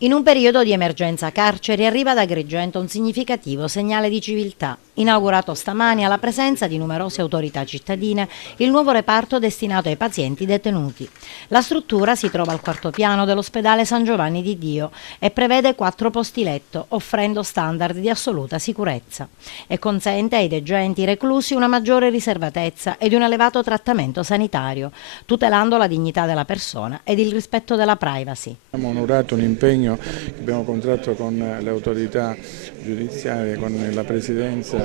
In un periodo di emergenza carceri arriva ad Agrigento un significativo segnale di civiltà. Inaugurato stamani alla presenza di numerose autorità cittadine il nuovo reparto destinato ai pazienti detenuti. La struttura si trova al quarto piano dell'ospedale San Giovanni di Dio e prevede 4 posti letto, offrendo standard di assoluta sicurezza. E consente ai degenti reclusi una maggiore riservatezza ed un elevato trattamento sanitario, tutelando la dignità della persona ed il rispetto della privacy. Abbiamo onorato un impegno che abbiamo contratto con le autorità giudiziarie, con la Presidenza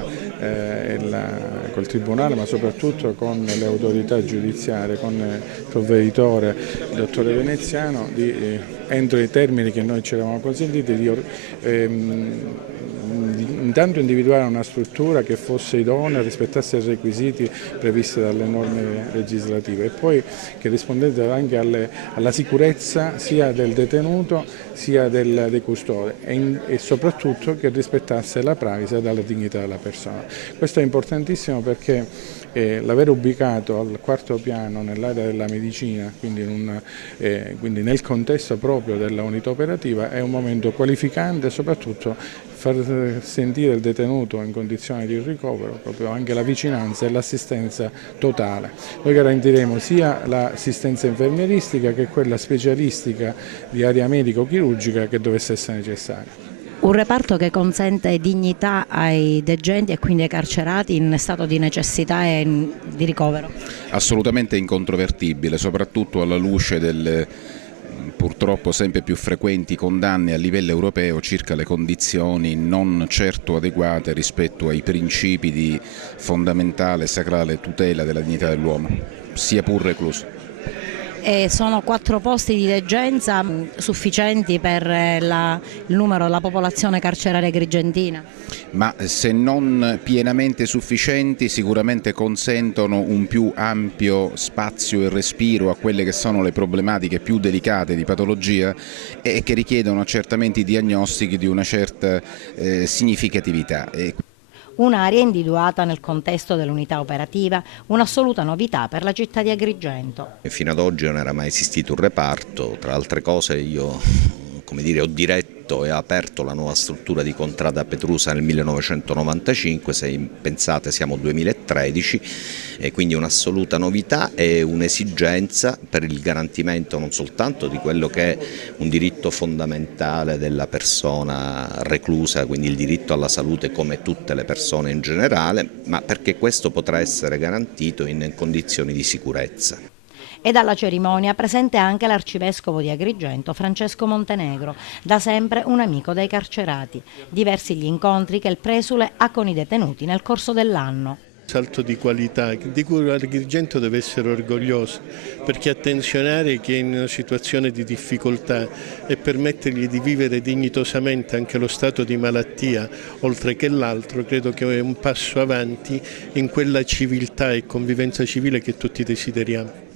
col Tribunale, ma soprattutto con le autorità giudiziarie, con il provveditore, il dottore Veneziano, entro i termini che noi ci eravamo consentiti, di intanto individuare una struttura che fosse idonea, rispettasse i requisiti previsti dalle norme legislative e poi che rispondesse anche alla sicurezza sia del detenuto sia dei custodi e soprattutto che rispettasse la privacy e la dignità della persona. Questo è importantissimo perché l'aver ubicato al quarto piano nell'area della medicina, quindi nel contesto proprio della unità operativa, è un momento qualificante e soprattutto far sentire il detenuto in condizioni di ricovero proprio anche la vicinanza e l'assistenza totale. Noi garantiremo sia l'assistenza infermieristica che quella specialistica di area medico-chirurgica che dovesse essere necessaria. Un reparto che consente dignità ai degenti e quindi ai carcerati in stato di necessità e di ricovero. Assolutamente incontrovertibile, soprattutto alla luce delle purtroppo sempre più frequenti condanne a livello europeo circa le condizioni non certo adeguate rispetto ai principi di fondamentale e sacrale tutela della dignità dell'uomo, sia pur recluso. E sono 4 posti di degenza sufficienti per il numero, la popolazione carceraria agrigentina? Ma se non pienamente sufficienti sicuramente consentono un più ampio spazio e respiro a quelle che sono le problematiche più delicate di patologia e che richiedono accertamenti diagnostici di una certa significatività. Un'area individuata nel contesto dell'unità operativa, un'assoluta novità per la città di Agrigento. Fino ad oggi non era mai esistito un reparto, tra altre cose io ho diretto e aperto la nuova struttura di Contrada Petrusa nel 1995, se pensate siamo 2013, e quindi un'assoluta novità e un'esigenza per il garantimento non soltanto di quello che è un diritto fondamentale della persona reclusa, quindi il diritto alla salute come tutte le persone in generale, ma perché questo potrà essere garantito in condizioni di sicurezza. Ed alla cerimonia presente anche l'arcivescovo di Agrigento, Francesco Montenegro, da sempre un amico dei carcerati. Diversi gli incontri che il presule ha con i detenuti nel corso dell'anno. Salto di qualità di cui Agrigento deve essere orgoglioso, perché attenzionare chi è in una situazione di difficoltà e permettergli di vivere dignitosamente anche lo stato di malattia oltre che l'altro, credo che è un passo avanti in quella civiltà e convivenza civile che tutti desideriamo.